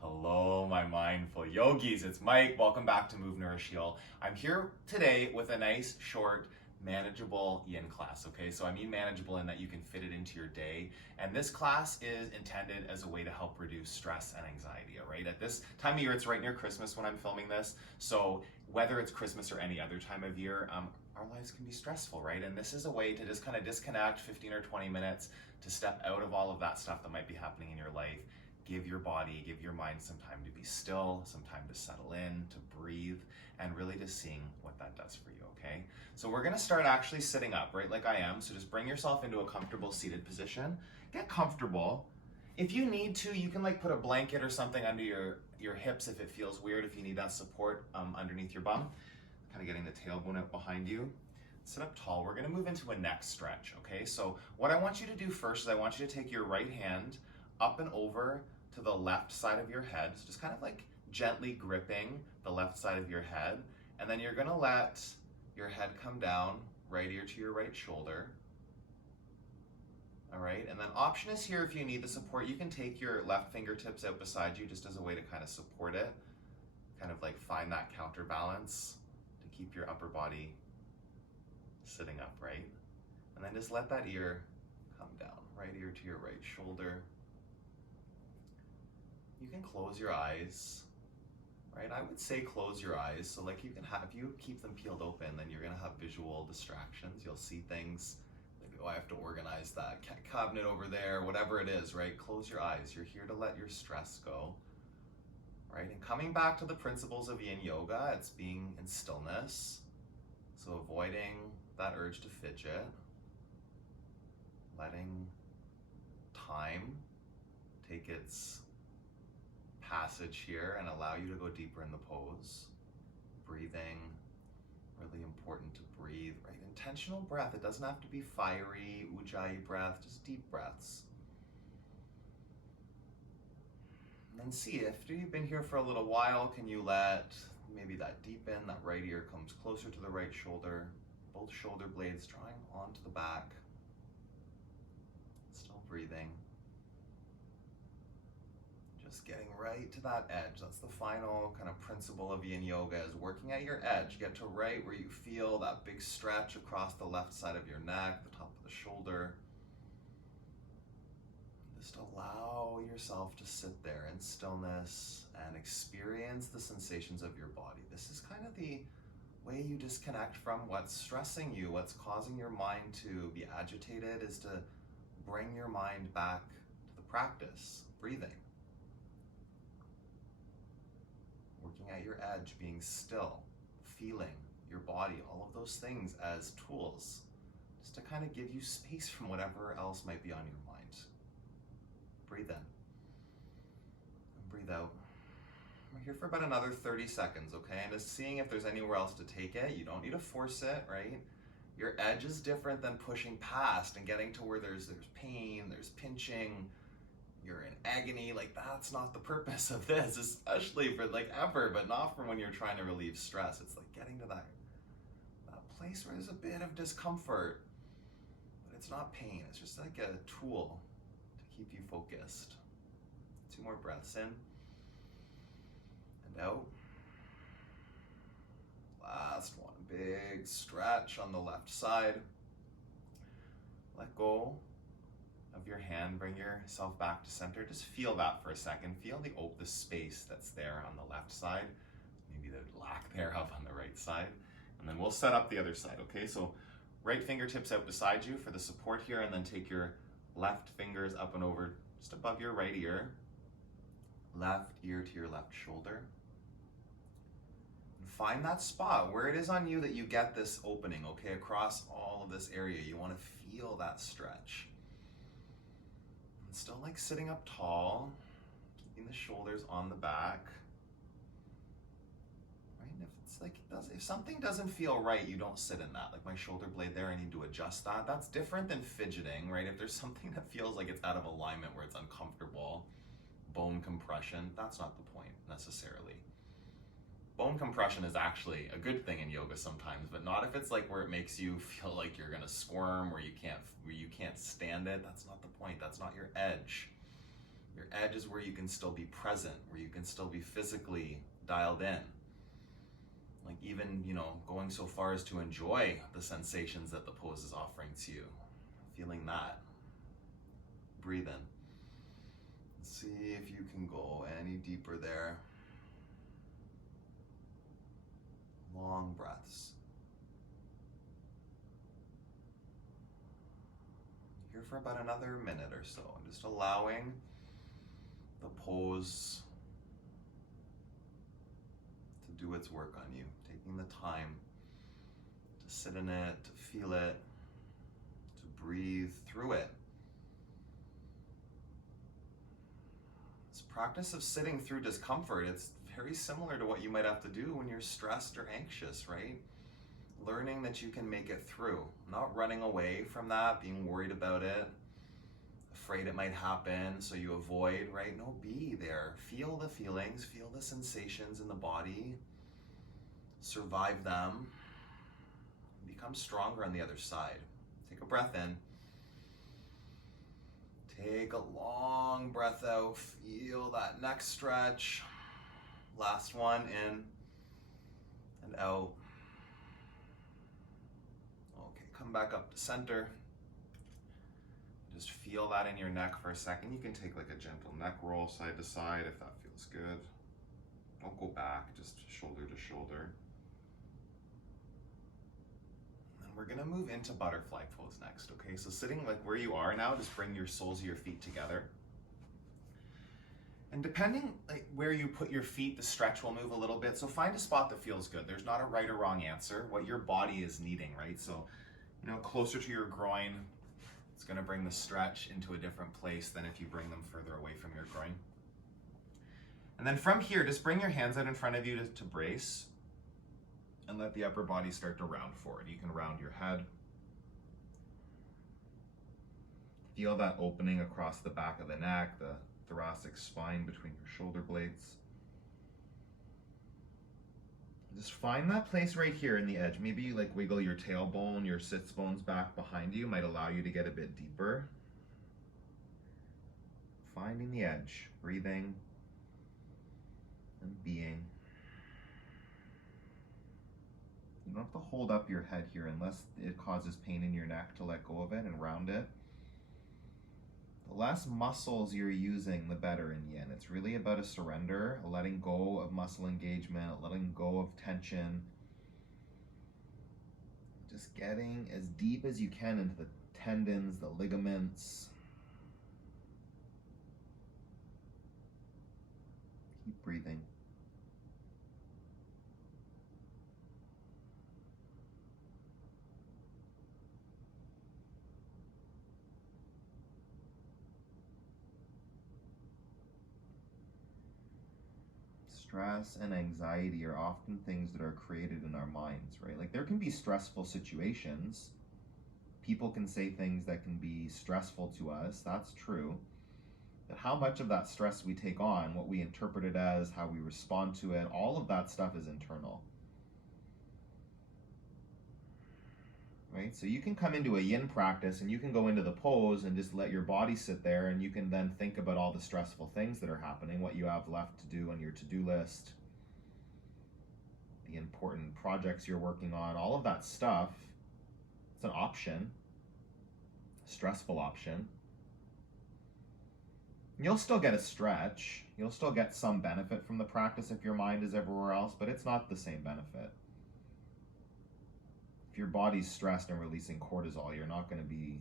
Hello, my mindful yogis. It's Mike. Welcome back to Move, Nourish, Heal. I'm here today with a nice, short, manageable yin class, okay? So I mean manageable in that you can fit it into your day. And this class is intended as a way to help reduce stress and anxiety, all right? At this time of year, it's right near Christmas when I'm filming this. So whether it's Christmas or any other time of year, our lives can be stressful, right? And this is a way to just kind of disconnect 15 or 20 minutes to step out of all of that stuff that might be happening in your life. Give your body, give your mind some time to be still, some time to settle in, to breathe, and really just seeing what that does for you, okay? So we're gonna start actually sitting up, right, like I am. So just bring yourself into a comfortable seated position. Get comfortable. If you need to, you can like put a blanket or something under your hips if it feels weird, if you need that support underneath your bum. Kind of getting the tailbone out behind you. Sit up tall. We're gonna move into a neck stretch, okay? So what I want you to do first is I want you to take your right hand up and over to the left side of your head. So just kind of like gently gripping the left side of your head. And then you're gonna let your head come down, right ear to your right shoulder. All right, and then option is here if you need the support, you can take your left fingertips out beside you just as a way to kind of support it. Kind of like find that counterbalance to keep your upper body sitting upright. And then just let that ear come down, right ear to your right shoulder. You can close your eyes, right? I would say close your eyes. So like you can have, if you keep them peeled open, then you're gonna have visual distractions. You'll see things, maybe, oh, I have to organize that cabinet over there, whatever it is, right? Close your eyes. You're here to let your stress go, right? And coming back to the principles of yin yoga, it's being in stillness. So avoiding that urge to fidget, letting time take its passage here and allow you to go deeper in the pose. Breathing, really important to breathe, right? Intentional breath. It doesn't have to be fiery, ujjayi breath, just deep breaths. And then see, after you've been here for a little while, can you let maybe that deepen, that right ear comes closer to the right shoulder, both shoulder blades drawing onto the back. Still breathing. Just getting right to that edge. That's the final kind of principle of yin yoga, is working at your edge. Get to right where you feel that big stretch across the left side of your neck, the top of the shoulder. Just allow yourself to sit there in stillness and experience the sensations of your body. This is kind of the way you disconnect from what's stressing you, what's causing your mind to be agitated, is to bring your mind back to the practice, breathing. Working at your edge, being still, feeling your body, all of those things as tools, just to kind of give you space from whatever else might be on your mind. Breathe in and breathe out. We're here for about another 30 seconds, okay? And just seeing if there's anywhere else to take it. You don't need to force it, right? Your edge is different than pushing past and getting to where there's pain, there's pinching, you're in agony. Like, that's not the purpose of this, especially for like ever, but not for when you're trying to relieve stress. It's like getting to that place where there's a bit of discomfort, but it's not pain. It's just like a tool to keep you focused. 2 more breaths in and out. Last one, big stretch on the left side. Let go of your hand, bring yourself back to center. Just feel that for a second. Feel the space that's there on the left side, maybe the lack thereof on the right side. And then we'll set up the other side, okay? So right fingertips out beside you for the support here, and then take your left fingers up and over just above your right ear, left ear to your left shoulder. And find that spot where it is on you that you get this opening, okay? Across all of this area, you want to feel that stretch. And still like sitting up tall, keeping the shoulders on the back. Right? And if it's like if something doesn't feel right, you don't sit in that. Like my shoulder blade there, I need to adjust that. That's different than fidgeting, right? If there's something that feels like it's out of alignment, where it's uncomfortable, bone compression, that's not the point necessarily. Bone compression is actually a good thing in yoga sometimes, but not if it's like where it makes you feel like you're gonna squirm, where you can't stand it. That's not the point. That's not your edge. Your edge is where you can still be present, where you can still be physically dialed in. Like even, going so far as to enjoy the sensations that the pose is offering to you. Feeling that. Breathe in. See if you can go any deeper there. Long breaths. Here for about another minute or so, just allowing the pose to do its work on you, taking the time to sit in it, to feel it, to breathe through it. This practice of sitting through discomfort, it's very similar to what you might have to do when you're stressed or anxious, right? Learning that you can make it through, not running away from that, being worried about it, afraid it might happen, so you avoid, right? No, be there. Feel the feelings, feel the sensations in the body, survive them, become stronger on the other side. Take a breath in. Take a long breath out. Feel that neck stretch. Last one, in and out. Okay, come back up to center. Just feel that in your neck for a second. You can take like a gentle neck roll side to side if that feels good. Don't go back, just shoulder to shoulder. And then we're gonna move into butterfly pose next, okay? So sitting like where you are now, just bring your soles of your feet together. And depending like where you put your feet, the stretch will move a little bit. So find a spot that feels good. There's not a right or wrong answer, what your body is needing, right? So, closer to your groin, it's gonna bring the stretch into a different place than if you bring them further away from your groin. And then from here, just bring your hands out in front of you to brace and let the upper body start to round forward. You can round your head. Feel that opening across the back of the neck, the thoracic spine between your shoulder blades. Just find that place right here in the edge. Maybe you like wiggle your tailbone, your sits bones back behind you, might allow you to get a bit deeper. Finding the edge, breathing and being. You don't have to hold up your head here unless it causes pain in your neck to let go of it and round it. The less muscles you're using, the better in yin. It's really about a surrender, a letting go of muscle engagement, a letting go of tension. Just getting as deep as you can into the tendons, the ligaments. Keep breathing. Stress and anxiety are often things that are created in our minds, right? Like there can be stressful situations. People can say things that can be stressful to us. That's true. But how much of that stress we take on, what we interpret it as, how we respond to it, all of that stuff is internal. Right? So you can come into a yin practice and you can go into the pose and just let your body sit there, and you can then think about all the stressful things that are happening, what you have left to do on your to-do list, the important projects you're working on, all of that stuff. It's an option, a stressful option. You'll still get a stretch. You'll still get some benefit from the practice if your mind is everywhere else, but it's not the same benefit. If your body's stressed and releasing cortisol, you're not going to be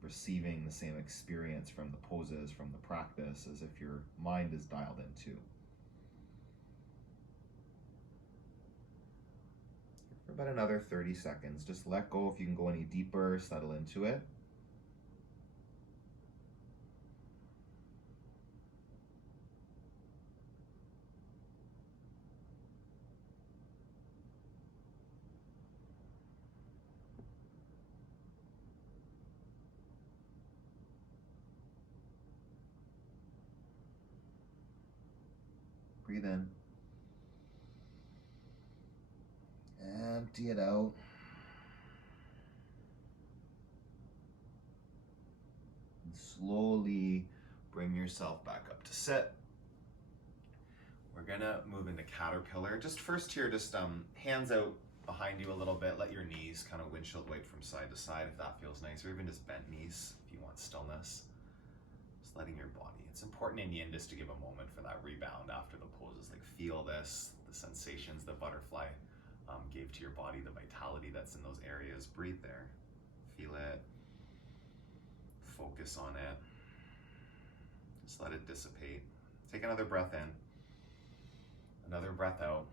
receiving the same experience from the poses, from the practice, as if your mind is dialed in too. For about another 30 seconds, just let go if you can go any deeper, settle into it. Breathe in. Empty it out. And slowly bring yourself back up to sit. We're gonna move into caterpillar. Just first here, just hands out behind you a little bit. Let your knees kind of windshield wipe from side to side if that feels nice, or even just bent knees if you want stillness. Just letting your body. It's important in yin just to give a moment for that rebound after the poses. Like feel this, the sensations the butterfly gave to your body, the vitality that's in those areas. Breathe there. Feel it. Focus on it. Just let it dissipate. Take another breath in. Another breath out.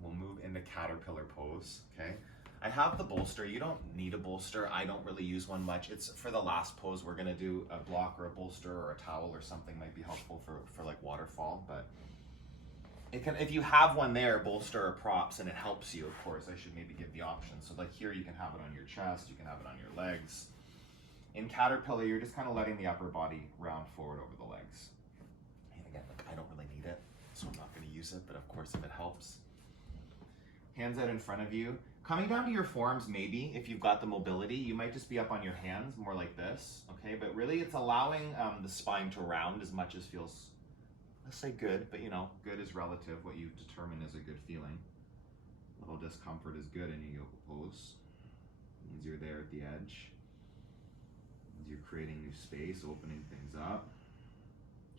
We'll move into caterpillar pose, okay? I have the bolster. You don't need a bolster. I don't really use one much. It's for the last pose. We're gonna do a block or a bolster or a towel or something might be helpful for like waterfall, but it can, if you have one there, bolster or props, and it helps you, of course, I should maybe give the option. So like here, you can have it on your chest, you can have it on your legs. In caterpillar, you're just kind of letting the upper body round forward over the legs. And again, like I don't really need it, so I'm not gonna use it, but of course if it helps. Hands out in front of you. Coming down to your forearms, maybe, if you've got the mobility, you might just be up on your hands, more like this, okay? But really it's allowing the spine to round as much as feels, let's say good, but you know, good is relative, what you determine is a good feeling. A little discomfort is good in a yoga pose. It means you're there at the edge. It means you're creating new space, opening things up,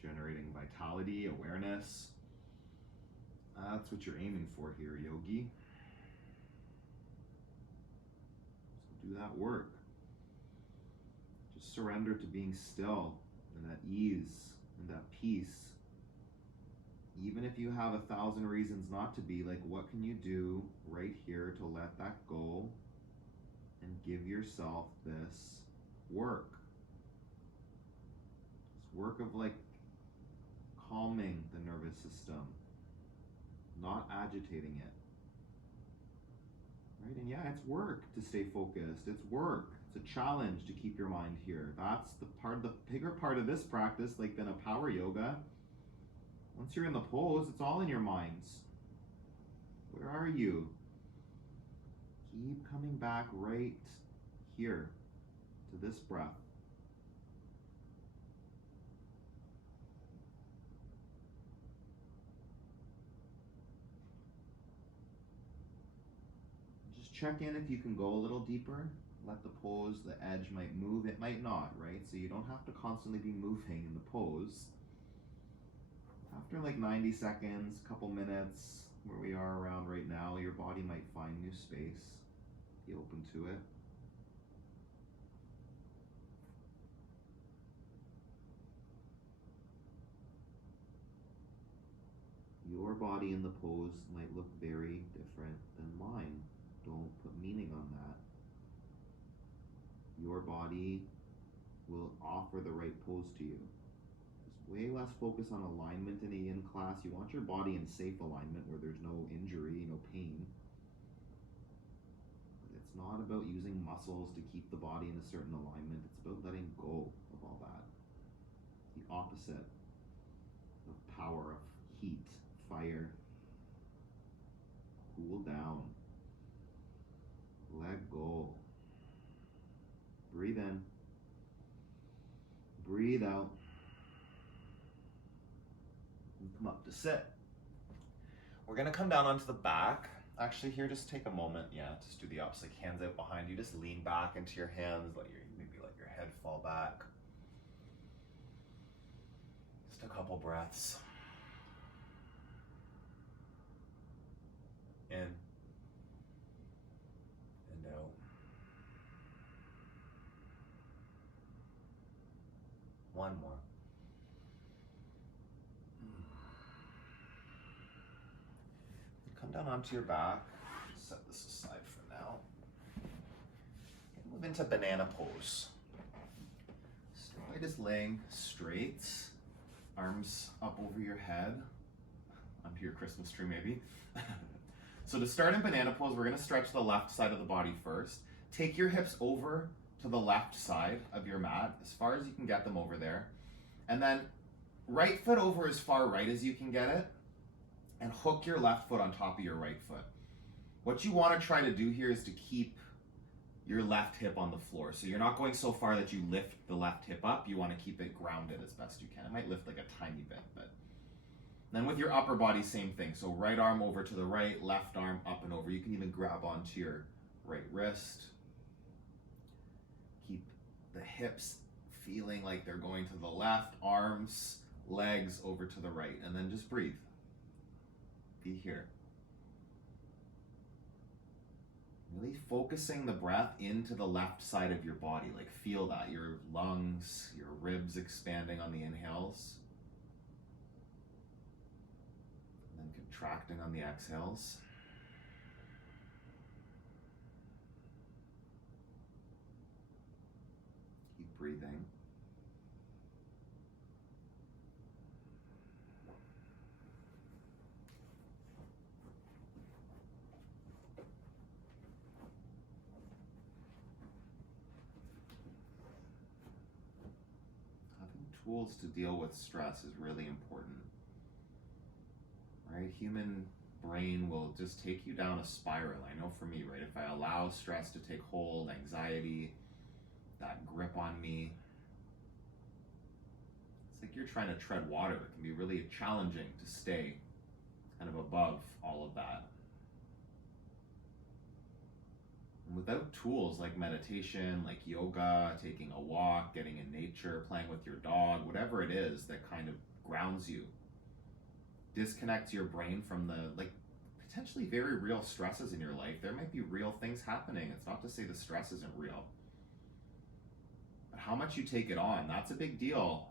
generating vitality, awareness. That's what you're aiming for here, yogi. So do that work. Just surrender to being still and at ease and at peace. Even if you have 1,000 reasons not to be, like what can you do right here to let that go and give yourself this work? This work of like calming the nervous system, not agitating it. Right? And yeah, it's work to stay focused. It's work. It's a challenge to keep your mind here. That's the bigger part of this practice, like in a power yoga. Once you're in the pose, it's all in your minds. Where are you? Keep coming back right here to this breath. Just check in if you can go a little deeper. Let the pose, the edge might move, it might not, right? So you don't have to constantly be moving in the pose. After like 90 seconds, couple minutes, where we are around right now, your body might find new space. Be open to it. Your body in the pose might look very different than mine. Don't put meaning on that. Your body will offer the right pose to you. Way less focus on alignment in a yin class. You want your body in safe alignment where there's no injury, no pain. But it's not about using muscles to keep the body in a certain alignment. It's about letting go of all that. The opposite of power, of heat, fire. Cool down. Let go. Breathe in. Breathe out. Come up to sit. We're gonna come down onto the back. Actually here, just take a moment, just do the opposite, hands out behind you, just lean back into your hands, maybe let your head fall back. Just a couple breaths. In and out. One more. Come down onto your back. Set this aside for now. And move into banana pose. Start by just laying straight, arms up over your head, onto your Christmas tree maybe. So to start in banana pose, we're going to stretch the left side of the body first. Take your hips over to the left side of your mat, as far as you can get them over there. And then right foot over as far right as you can get it. And hook your left foot on top of your right foot. What you want to try to do here is to keep your left hip on the floor. So you're not going so far that you lift the left hip up. You want to keep it grounded as best you can. It might lift like a tiny bit, but then with your upper body, same thing. So right arm over to the right, left arm up and over. You can even grab onto your right wrist. Keep the hips feeling like they're going to the left, arms, legs over to the right, and then just breathe. Be here. Really focusing the breath into the left side of your body. Like feel that, your lungs, your ribs expanding on the inhales. And then contracting on the exhales. Keep breathing. Tools to deal with stress is really important, right? Human brain will just take you down a spiral. I know for me, right? If I allow stress to take hold, anxiety, that grip on me, it's like you're trying to tread water. It can be really challenging to stay kind of above all of that. And without tools like meditation, like yoga, taking a walk, getting in nature, playing with your dog, whatever it is that kind of grounds you, disconnects your brain from the potentially very real stresses in your life. There might be real things happening. It's not to say the stress isn't real. But how much you take it on, that's a big deal.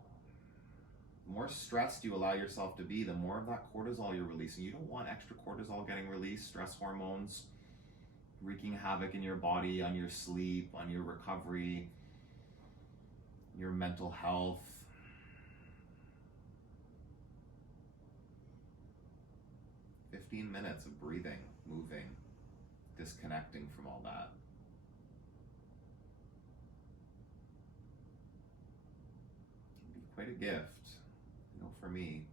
The more stressed you allow yourself to be, the more of that cortisol you're releasing. You don't want extra cortisol getting released, stress hormones wreaking havoc in your body, on your sleep, on your recovery, your mental health. "15 minutes of breathing, moving, disconnecting from all that. It can be quite a gift. I know for me,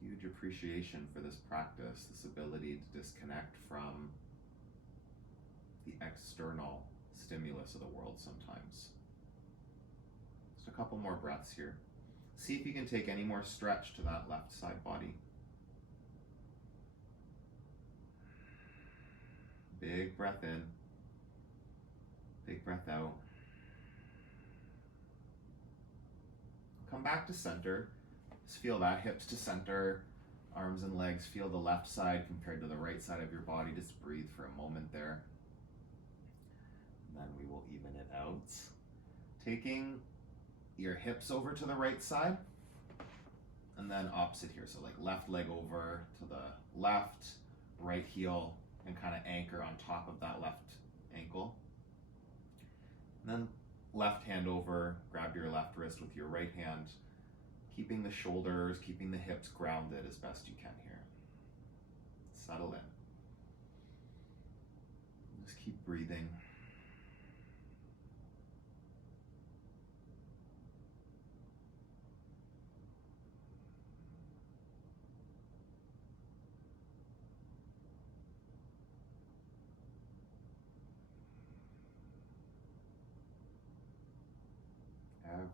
huge appreciation for this practice, this ability to disconnect from the external stimulus of the world sometimes. Just a couple more breaths here. See if you can take any more stretch to that left side body. Big breath in, big breath out. Come back to center. Just feel that, hips to center, arms and legs. Feel the left side compared to the right side of your body. Just breathe for a moment there. And then we will even it out. Taking your hips over to the right side, and then opposite here. So like left leg over to the left, right heel, and kind of anchor on top of that left ankle. And then left hand over, grab your left wrist with your right hand, keeping the shoulders, keeping the hips grounded as best you can here. Settle in. Just keep breathing.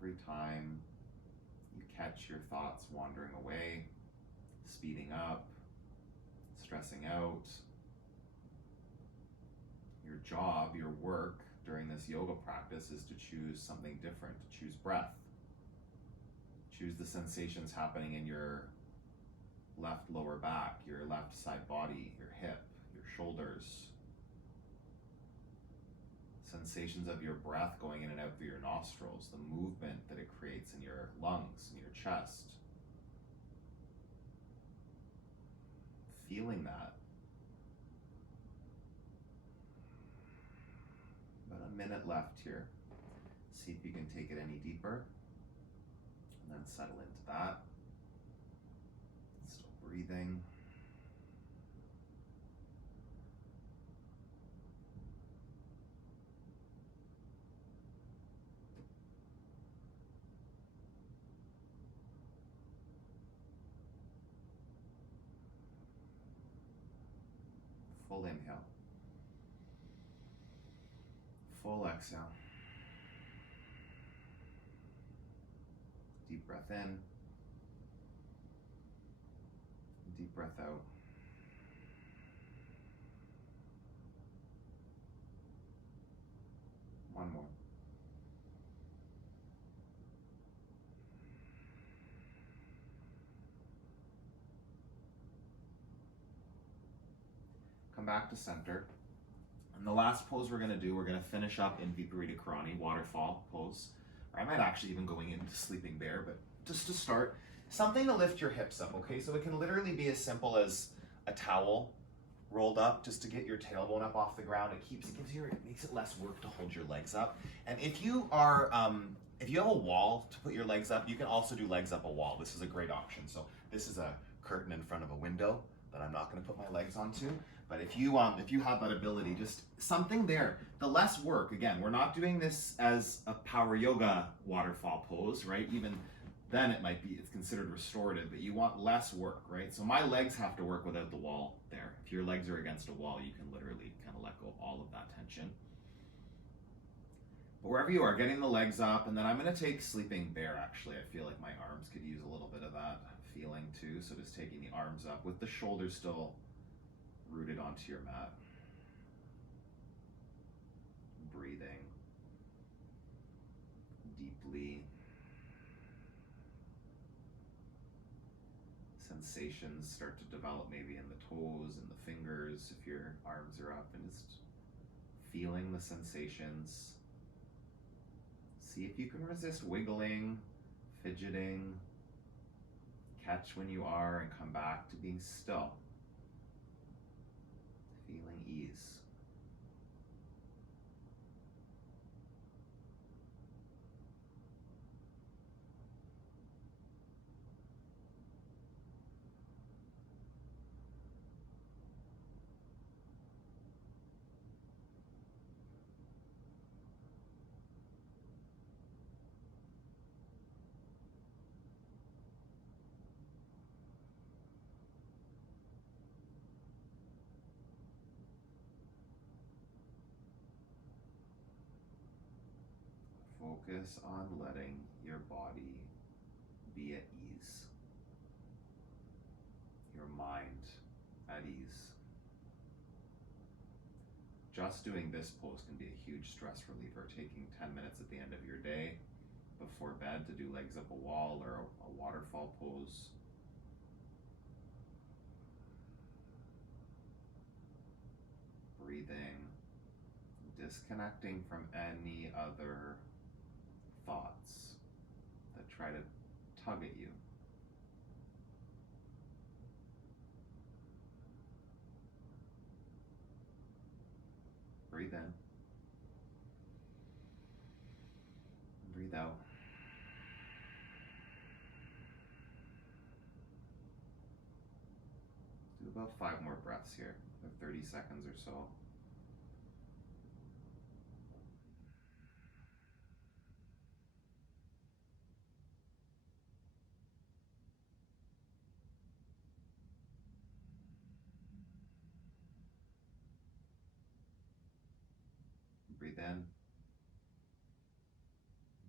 Every time you catch your thoughts wandering away, speeding up, stressing out, your job, your work during this yoga practice is to choose something different, to choose breath. Choose the sensations happening in your left lower back, your left side body, your hip, your shoulders. Sensations of your breath going in and out through your nostrils, the movement that it creates in your lungs, in your chest. Feeling that. About a minute left here. See if you can take it any deeper. And then settle into that. Still breathing. Full inhale. Full exhale. Deep breath in. Deep breath out. One more. Come back to center. And the last pose we're going to do, we're going to finish up in Viparita Karani, waterfall pose. Or I might actually even going into sleeping bear, but just to start, something to lift your hips up, okay? So it can literally be as simple as a towel rolled up just to get your tailbone up off the ground. It makes it less work to hold your legs up. And if you have a wall to put your legs up, you can also do legs up a wall. This is a great option. So this is a curtain in front of a window that I'm not going to put my legs onto. But if you have that ability, just something there. The less work, again, we're not doing this as a power yoga waterfall pose, right? Even then it's considered restorative, but you want less work, right? So my legs have to work without the wall there. If your legs are against a wall, you can literally kind of let go of all of that tension. But wherever you are, getting the legs up, and then I'm going to take sleeping bear, actually. I feel like my arms could use a little bit of that feeling too. So just taking the arms up with the shoulders still rooted onto your mat. Breathing deeply. Sensations start to develop maybe in the toes and the fingers if your arms are up, and just feeling the sensations. See if you can resist wiggling, fidgeting. Catch when you are and come back to being still. Feeling ease. Focus on letting your body be at ease, your mind at ease. Just doing this pose can be a huge stress reliever. Taking 10 minutes at the end of your day before bed to do legs up a wall or a waterfall pose. Breathing, disconnecting from any other thoughts that try to tug at you. Breathe in. Breathe out. Do about 5 more breaths here, 30 seconds or so. Breathe in.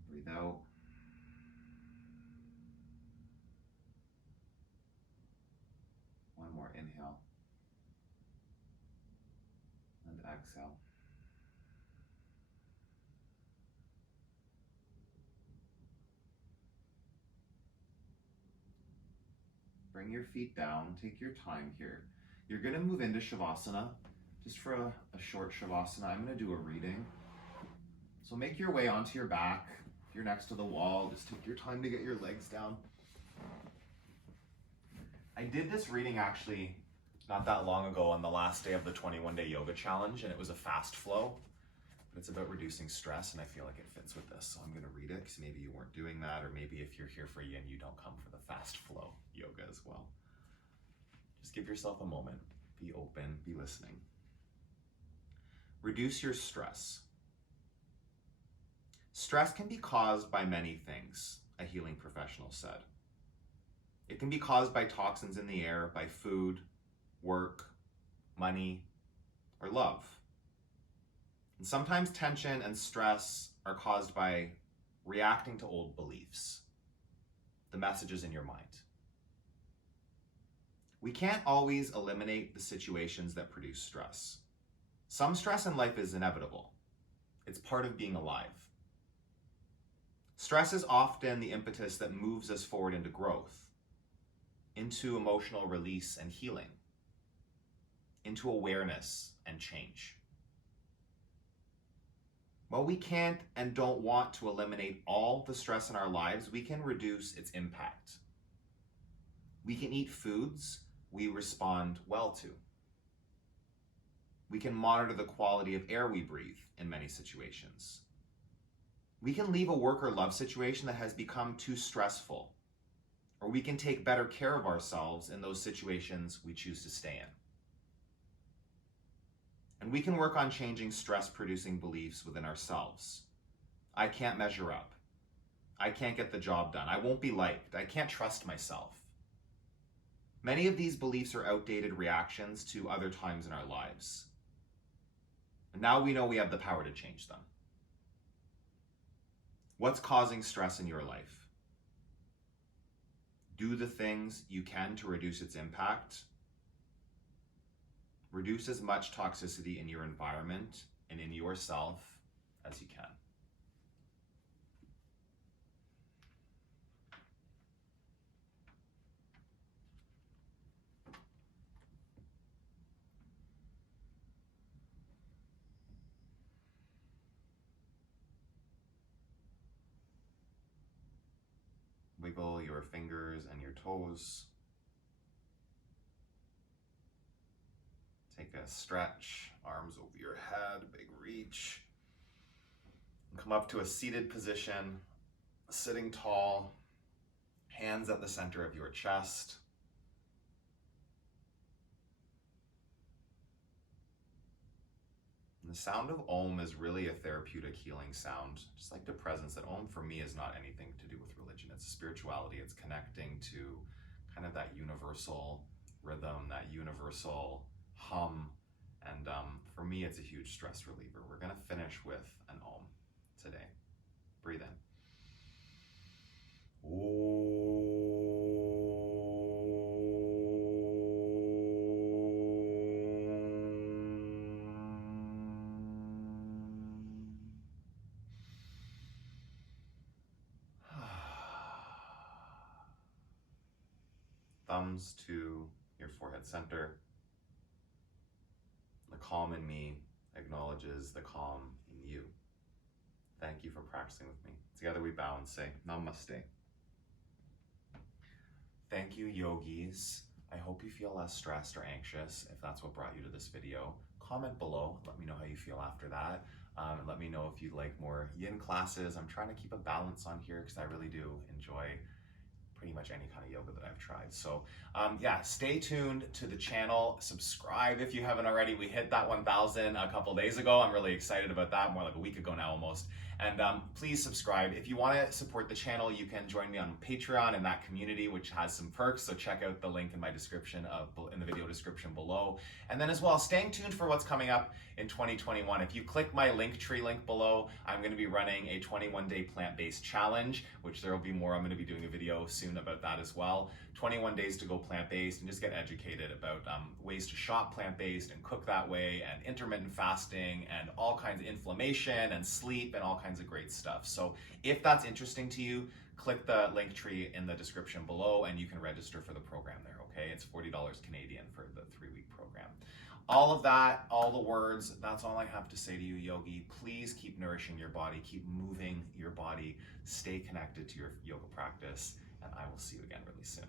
Breathe out. One more inhale. And exhale. Bring your feet down. Take your time here. You're going to move into Shavasana. Just for a short Shavasana, I'm going to do a reading. So make your way onto your back. If you're next to the wall, just take your time to get your legs down. I did this reading actually not that long ago on the last day of the 21-day yoga challenge, and it was a fast flow. But it's about reducing stress, and I feel like it fits with this. So I'm going to read it because maybe you weren't doing that, or maybe if you're here for yin, you don't come for the fast flow yoga as well. Just give yourself a moment. Be open, be listening. Reduce your stress. Stress can be caused by many things, a healing professional said. It can be caused by toxins in the air, by food, work, money, or love. And sometimes tension and stress are caused by reacting to old beliefs, the messages in your mind. We can't always eliminate the situations that produce stress. Some stress in life is inevitable. It's part of being alive. Stress is often the impetus that moves us forward into growth, into emotional release and healing, into awareness and change. While we can't and don't want to eliminate all the stress in our lives, we can reduce its impact. We can eat foods we respond well to. We can monitor the quality of air we breathe in many situations. We can leave a work or love situation that has become too stressful, or we can take better care of ourselves in those situations we choose to stay in. And we can work on changing stress-producing beliefs within ourselves. I can't measure up. I can't get the job done. I won't be liked. I can't trust myself. Many of these beliefs are outdated reactions to other times in our lives. And now we know we have the power to change them. What's causing stress in your life? Do the things you can to reduce its impact. Reduce as much toxicity in your environment and in yourself as you can. Wiggle your fingers and your toes. Take a stretch, arms over your head, big reach. Come up to a seated position, sitting tall, hands at the center of your chest. And the sound of Om is really a therapeutic healing sound, just like the presence that Om for me is not anything to do with religion. It's spirituality. It's connecting to kind of that universal rhythm, that universal hum, and for me it's a huge stress reliever. We're going to finish with an Om today. Breathe in. Thumbs to your forehead center. The calm in me acknowledges the calm in you. Thank you for practicing with me. Together we bow and say, Namaste. Thank you, yogis. I hope you feel less stressed or anxious if that's what brought you to this video. Comment below, let me know how you feel after that. And let me know if you'd like more yin classes. I'm trying to keep a balance on here because I really do enjoy pretty much any kind of yoga that I've tried. So yeah, stay tuned to the channel. Subscribe if you haven't already. We hit that 1,000 a couple days ago. I'm really excited about that, more like a week ago now almost. And please subscribe. If you want to support the channel, you can join me on Patreon in that community, which has some perks. So check out the link in my description in the video description below. And then as well, staying tuned for what's coming up in 2021. If you click my Linktree link below, I'm going to be running a 21-day plant-based challenge, which there will be more. I'm going to be doing a video soon about that as well. 21 days to go plant-based and just get educated about ways to shop plant-based and cook that way, and intermittent fasting and all kinds of inflammation and sleep and all kinds of great stuff. So if that's interesting to you, click the link tree in the description below and you can register for the program there, okay? It's $40 Canadian for the 3-week program. All of that, all the words, that's all I have to say to you, yogi. Please keep nourishing your body, keep moving your body, stay connected to your yoga practice, and I will see you again really soon.